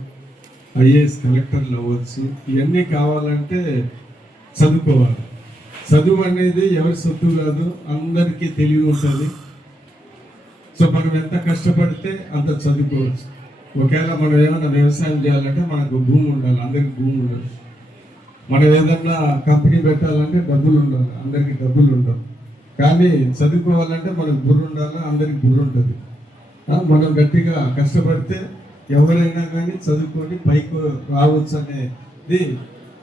ఐఏఎస్ కలెక్టర్లు అవ్వచ్చు. ఇవన్నీ కావాలంటే చదువుకోవాలి. చదువు అనేది ఎవరి సొత్తు కాదు, అందరికీ తెలివి ఉంటుంది. సో మనం ఎంత కష్టపడితే అంత చదువుకోవచ్చు. ఒకవేళ మనం ఏమైనా వ్యవసాయం చేయాలంటే మనకు భూమి ఉండాలి, అందరికి భూమి ఉండాలి. మనం ఏదన్నా కంపెనీ పెట్టాలంటే డబ్బులు ఉండాలి, అందరికి డబ్బులు ఉండవు. కానీ చదువుకోవాలంటే మనకు బుర్ర ఉండాలి, అందరికి బుర్ర ఉంటుంది. మనం గట్టిగా కష్టపడితే ఎవరైనా కానీ చదువుకొని పైకి రావచ్చు అనేది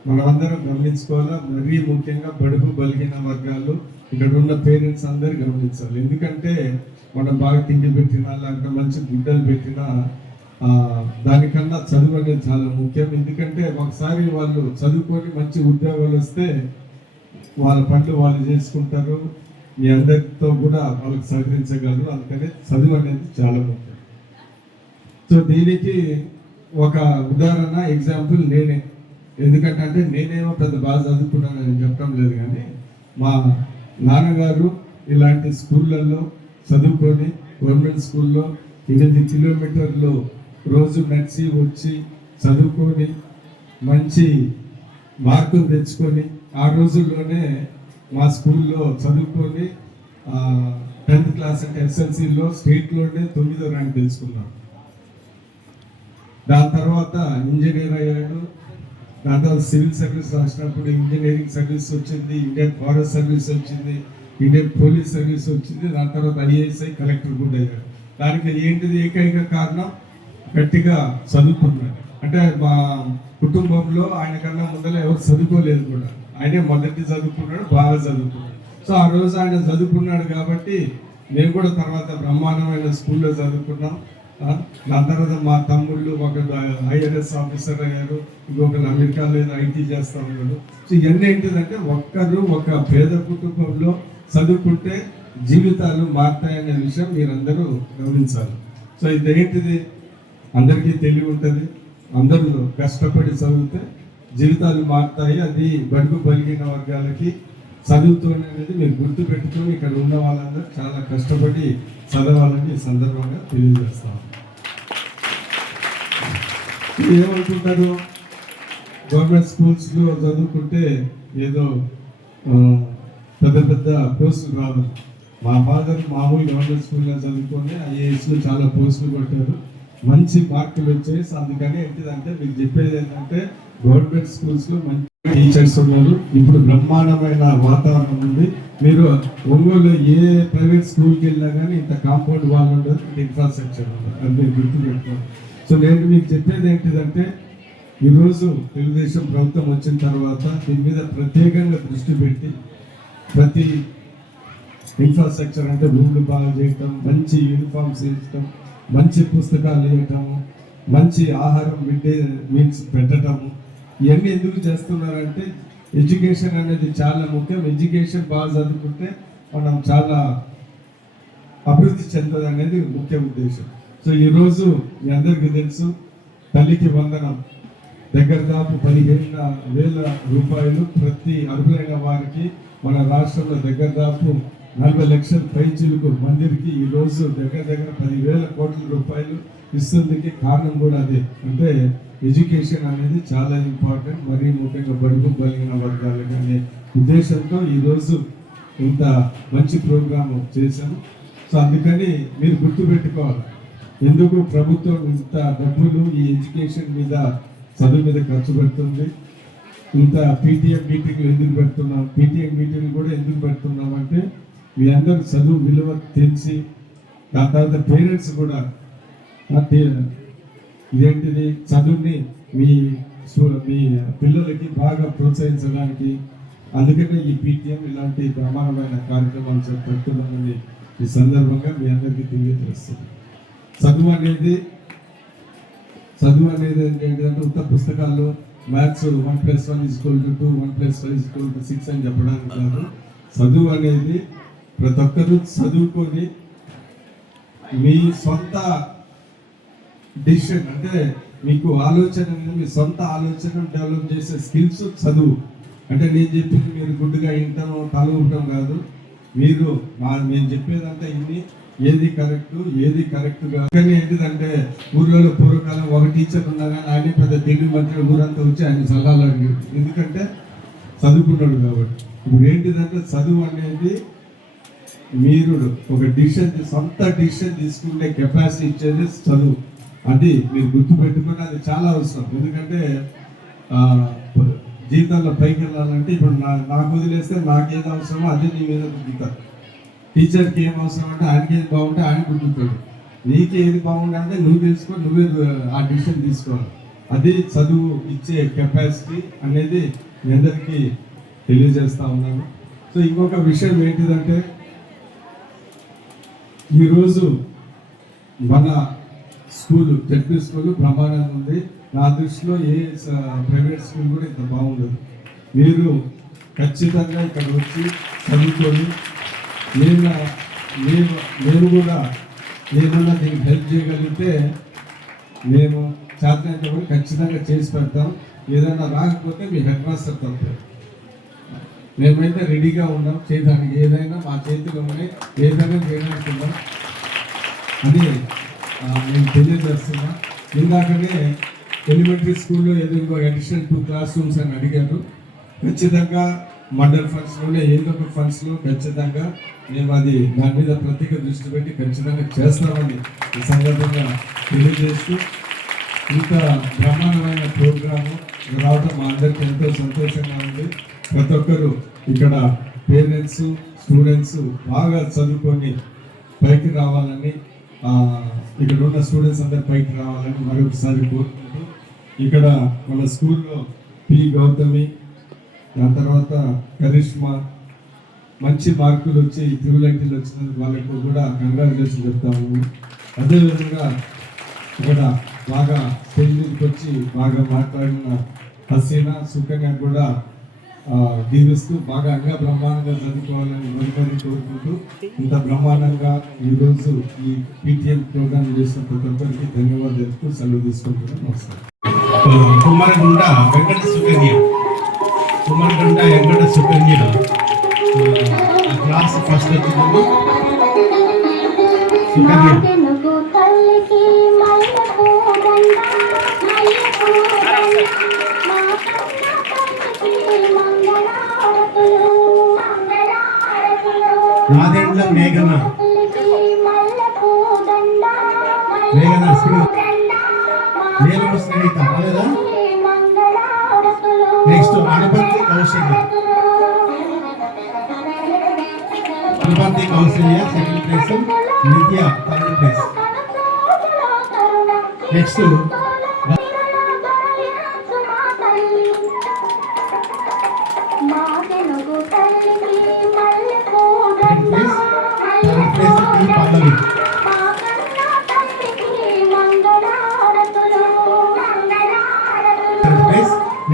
మనం అందరం గమనించుకోవాలా. మరీ ముఖ్యంగా బడుగు బలిగిన వర్గాలు ఇక్కడ ఉన్న పేరెంట్స్ అందరు గమనించాలి. ఎందుకంటే మనం బాగా తిండి పెట్టినా, లేకపోతే మంచి గుడ్డలు పెట్టినా దానికన్నా చదువు అనేది చాలా ముఖ్యం. ఎందుకంటే ఒకసారి వాళ్ళు చదువుకొని మంచి ఉద్యోగాలు వస్తే వాళ్ళ పనులు వాళ్ళు చేసుకుంటారు, మీ అందరితో కూడా వాళ్ళకి సహకరించగలరు. అందుకని చదువు అనేది చాలా ముఖ్యం. సో దీనికి ఒక ఉదాహరణ, ఎగ్జాంపుల్ నేనే. ఎందుకంటే నేనేమో పెద్ద బాగా చదువుకున్నానని చెప్పడం లేదు, కానీ మా నాన్నగారు ఇలాంటి స్కూళ్ళల్లో చదువుకొని గవర్నమెంట్ స్కూల్లో 8 కిలోమీటర్లు రోజు నడిచి వచ్చి చదువుకొని మంచి మార్కులు తెచ్చుకొని ఆ రోజుల్లోనే మా స్కూల్లో చదువుకొని 10th క్లాస్ అంటే ఎస్ఎల్సీలో స్టేట్లోనే 9వ ర్యాంక్ తెచ్చుకున్నాను. దాని తర్వాత ఇంజనీర్ అయ్యాడు. దాని తర్వాత సివిల్ సర్వీస్ రాసినప్పుడు ఇంజనీరింగ్ సర్వీస్ వచ్చింది, ఇండియన్ ఫారెస్ట్ సర్వీస్ వచ్చింది, ఇండియన్ పోలీస్ సర్వీస్ వచ్చింది. దాని తర్వాత ఐఏఎస్ఐ కలెక్టర్ కూడా అయ్యాడు. దానికి ఏంటిది ఏకైక కారణం, గట్టిగా చదువుకున్నాడు. అంటే మా కుటుంబంలో ఆయన కన్నా ముందర ఎవరు చదువుకోలేదు కూడా, ఆయనే మొదటి చదువుకున్నాడు, బాగా చదువుకున్నాడు. సో ఆ రోజు ఆయన చదువుకున్నాడు కాబట్టి మేము కూడా తర్వాత బ్రహ్మాండమైన స్కూల్లో చదువుకున్నాం. దాని తర్వాత మా తమ్ముళ్ళు ఒక ఐఆర్ఎస్ ఆఫీసర్ అయ్యారు, ఇంకొకరు అమెరికాలో ఏదో ఐటీ చేస్తూ ఉన్నాడు. సో ఇవన్నీ ఏంటిదంటే ఒక్కరు ఒక పేద కుటుంబంలో చదువుకుంటే జీవితాలు మారుతాయనే విషయం మీరందరూ గమనించాలి. సో ఇదేంటిది, అందరికీ తెలివి ఉంటుంది, అందరూ కష్టపడి చదివితే జీవితాలు మారుతాయి. అది బడుగు బలిగిన వర్గాలకి చదువుతో అనేది మీరు గుర్తు పెట్టుకొని ఇక్కడ ఉన్న వాళ్ళందరూ చాలా కష్టపడి చదవాలని ఈ సందర్భంగా తెలియజేస్తాను. ఏమనుకుంటారు, గవర్నమెంట్ స్కూల్స్లో చదువుకుంటే ఏదో పెద్ద పెద్ద పోస్టులు రాదు. మా ఫాదర్ మామూలు గవర్నమెంట్ స్కూల్లో చదువుకొని ఐఏఎస్లో చాలా పోస్టులు కొట్టారు, మంచి మార్కులు వచ్చాయి. అందుకని ఏంటిదంటే మీకు చెప్పేది ఏంటంటే గవర్నమెంట్ స్కూల్స్లో మంచి టీచర్స్ ఉన్నారు. ఇప్పుడు బ్రహ్మాండమైన వాతావరణం ఉంది. మీరు ఒంగోలు ఏ ప్రైవేట్ స్కూల్కి వెళ్ళినా కానీ ఇంత కాంపౌండ్ వాళ్ళు ఉండదు, ఇన్ఫ్రాస్ట్రక్చర్ ఉండదు. అది మీరు గుర్తుపెట్టుకోవాలి. సో నేను మీకు చెప్పేది ఏంటిదంటే ఈరోజు తెలుగుదేశం ప్రభుత్వం వచ్చిన తర్వాత దీని మీద ప్రత్యేకంగా దృష్టి పెట్టి ప్రతి ఇన్ఫ్రాస్ట్రక్చర్ అంటే రూమ్లు బాగా చేయటం, మంచి యూనిఫామ్స్ వేయటం, మంచి పుస్తకాలు వేయటము, మంచి ఆహారం మిడ్ డే మీల్స్ పెట్టడము, ఇవన్నీ ఎందుకు చేస్తున్నారంటే ఎడ్యుకేషన్ అనేది చాలా ముఖ్యం. ఎడ్యుకేషన్ బాగా చదువుకుంటే మనం చాలా అభివృద్ధి చెందదు అనేది ముఖ్య ఉద్దేశం. సో ఈరోజు మీ అందరికీ తెలుసు, తల్లికి వందనం దగ్గర దాపు 15,000 రూపాయలు ప్రతి అర్హులైన వారికి మన రాష్ట్రంలో దగ్గర దాపు 40 లక్షల పైచిలకు మందిరికి ఈరోజు దగ్గర 10,000 కోట్ల రూపాయలు ఇస్తుందికి కారణం కూడా అదే. అంటే ఎడ్యుకేషన్ అనేది చాలా ఇంపార్టెంట్, మరీ ముఖ్యంగా బడుగు బలిగిన వర్గాలకు అనే ఉద్దేశంతో ఈరోజు ఇంత మంచి ప్రోగ్రాము చేశాము. సో అందుకని మీరు గుర్తుపెట్టుకోవాలి, ఎందుకు ప్రభుత్వం ఇంత డబ్బులు ఈ ఎడ్యుకేషన్ మీద, చదువు మీద ఖర్చు పెడుతుంది. ఇంత పీటీఎం మీటింగ్లు ఎందుకు పెడుతున్నాం, పీటీఎం మీటింగ్లు కూడా ఎందుకు పెడుతున్నాం అంటే మీ అందరూ చదువు విలువ తెలిసి, దాని తర్వాత పేరెంట్స్ కూడా ఇదేంటిది చదువుని మీ పిల్లలకి బాగా ప్రోత్సహించడానికి, అందుకనే ఈ పీటీఎం ఇలాంటి ప్రమాణమైన కార్యక్రమాలు పెడుతున్నామని ఈ సందర్భంగా మీ అందరికీ తెలియజేస్తుంది. చదువు అనేది ఏంటంటే ఉత్త పుస్తకాలు మ్యాథ్స్ 1+1=2, 1+5=6 అని చెప్పడానికి కాదు. చదువు అనేది ప్రతి ఒక్కరూ చదువుకొని మీ సొంత డిసిషన్ అంటే మీకు ఆలోచన, మీ సొంత ఆలోచన డెవలప్ చేసే స్కిల్స్ చదువు. అంటే నేను చెప్పింది మీరు గుడ్డుగా వింటాం తల ఊపడం కాదు. మీరు నేను చెప్పేదంతా ఇన్ని ఏది కరెక్ట్ కానీ ఏంటిదంటే ఊర్లలో పూర్వకాలం ఒక టీచర్ ఉన్నా కానీ ఆయన పెద్ద తెలుగు మంత్రి ఊరంతా వచ్చి ఆయన సలహాలు అడిగారు, ఎందుకంటే చదువుకున్నాడు కాబట్టి. ఇప్పుడు ఏంటిదంటే చదువు అనేది మీరు ఒక సొంత డిసిషన్ తీసుకునే కెపాసిటీ ఇచ్చేది చదువు. అది మీరు గుర్తుపెట్టుకుని అది చాలా అవసరం. ఎందుకంటే జీవితంలో పైకి వెళ్ళాలంటే ఇప్పుడు నాకు వదిలేస్తే నాకేది అవసరమో అదే నీ మీద గుర్తుతారు. టీచర్కి ఏం అవసరం అంటే ఆయనకి ఏది బాగుంటే ఆయన గుర్తుతాడు. నీకు ఏది బాగుంటే నువ్వు తెలుసుకొని నువ్వే ఆ డిసిషన్ తీసుకోవాలి. అది చదువు ఇచ్చే కెపాసిటీ అనేది మీ అందరికీ తెలియజేస్తా ఉన్నాను. సో ఇంకొక విషయం ఏంటిదంటే ఈరోజు మన స్కూలు జడ్పీ స్కూలు ప్రమాణంగా ఉంది. నా దృష్టిలో ఏ ప్రైవేట్ స్కూల్ కూడా ఇంత బాగుండదు. మీరు ఖచ్చితంగా ఇక్కడ వచ్చి చదువుకొని నేను కూడా ఏమన్నా దీనికి హెల్ప్ చేయగలిగితే మేము చేతనైతే కూడా ఖచ్చితంగా చేసి పెడతాం. ఏదైనా రాకపోతే మీ హెడ్ మాస్టర్ తప్పే, మేమైతే రెడీగా ఉన్నాం చేయడానికి. ఏదైనా మా చేతిలో ఉన్నాయి, ఏదైనా చేయడానికి ఉన్నాం అని నేను తెలియజేస్తున్నా. ఇందాకనే ఎలిమెంటరీ స్కూల్లో ఏదో ఇంకో అడిషనల్ 2 క్లాస్ రూమ్స్ అని అడిగారు. ఖచ్చితంగా మండల్ ఫండ్స్లోనే ఏదో ఒక ఫండ్స్లో ఖచ్చితంగా మేము దాని మీద ప్రత్యేక దృష్టి పెట్టి ఖచ్చితంగా చేస్తామని ఈ సందర్భంగా తెలియజేస్తూ, ఇంత బ్రహ్మాండమైన ప్రోగ్రాము రావడం మా అందరికీ ఎంతో సంతోషంగా ఉంది. ప్రతి ఒక్కరు ఇక్కడ పేరెంట్స్, స్టూడెంట్స్ బాగా చదువుకొని పైకి రావాలని, ఇక్కడ ఉన్న స్టూడెంట్స్ అందరు పైకి రావాలని మరొకసారి కోరుకుంటూ, ఇక్కడ మన స్కూల్లో పి గౌతమి, దాని తర్వాత కరిష్మా మంచి మార్కులు వచ్చి ట్రిబుల్ వచ్చినందుకు వాళ్ళకు కూడా కంగ్రాచులేషన్ చెప్తాము. అదేవిధంగా ఇక్కడ బాగా స్టేజ్ మీదకి వచ్చి బాగా మాట్లాడిన హసీనా, సుకన్య కూడా దీవిస్తూ బాగా అంగా బ్రహ్మాండంగా చదువుకోవాలని మరిమరి కోరుకుంటూ ఇంత బ్రహ్మాండంగా ఈరోజు ఈ పీటీఎం ప్రోగ్రామ్ చేసిన ప్రతి ఒక్కరికి ధన్యవాదాలు తెలుపుతూ సెలవు తీసుకుంటున్నాను. నమస్కారం. కుమ్మరగుండ వెంకట సుకన్య క్లాస్ ఫస్ట్ వచ్చింది. సుకన్య తెలుగు తల్లికి మల్లెపూ దండ మల్లెపూ దండ మా కన్న తల్లికి మంగళారతులు మంగళారతులు నాదెండ్ల మేఘన మల్లెపూ దండ మేఘన మేలు స్నేహిత లేదా మంగళారతులు నెక్స్ట్ అనుపంతి Kausalya second place, Nithya third place. Next Pallavi.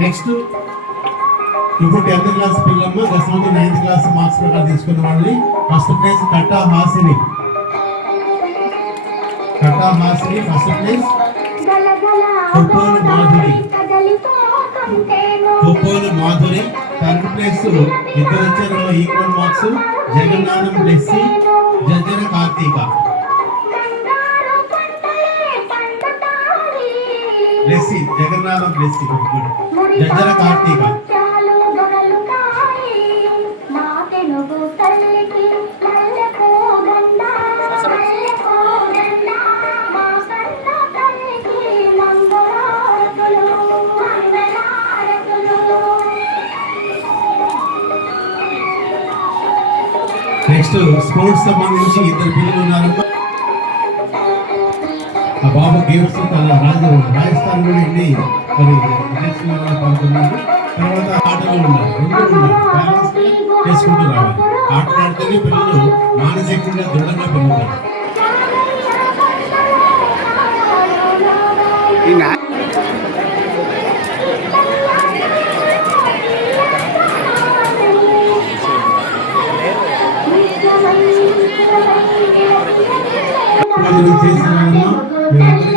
Next ఇప్పుడు 10th క్లాస్ పిల్లమ్మ దశమంది 9th క్లాస్ మార్క్స్ ప్రకారం తీసుకున్న వాళ్ళని first place Katta Hasini first place. Koppolu Madhuri third place. ఇద్దరు వచ్చారు equal marks, Jagannatham Blessy, Janjana Karthika. Jagannatham Blessy, Janjana Karthika. Next sports సంబంధించి ఇద్దరు పిల్లలు ఉన్నారు. ఆ బాబు గేమ్స్ తన రాజస్థాన్ కూడా వెళ్ళి మరి పాల్గొన్నారు. తర్వాత ఆటలు ఉన్నారు, రెండు ఉన్నారు. బ్యాలెన్స్ చేసుకుంటూ రావాలి. ఆటలు ఆడితేనే పిల్లలు మానసికంగా దృఢంగా పెరుగుతారు. చేసిన